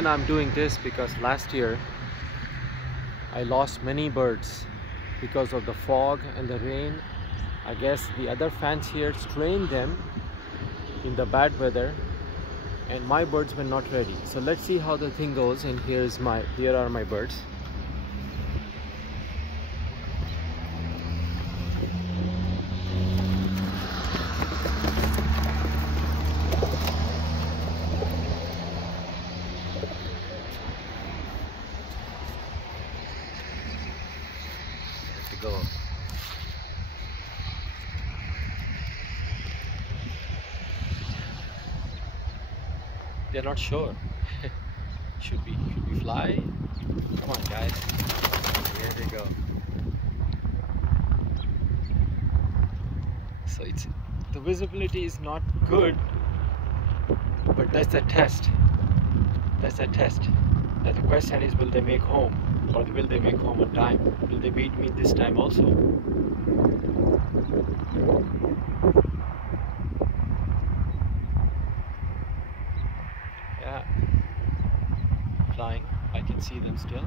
I'm doing this because last year I lost many birds because of the fog and the rain. I guess the other fans here trained them in the bad weather and my birds were not ready. So let's see how the thing goes, and here are my birds. Go. They're not sure. should we fly? Come on guys. Here they go. So the visibility is not good, but that's a test. That's a test. Now the question is, will they make home? Or will they make home on time? Will they beat me this time also? Yeah, flying. I can see them still.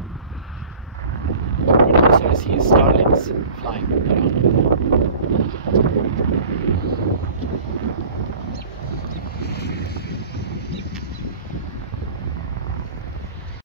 But also I see starlings flying around.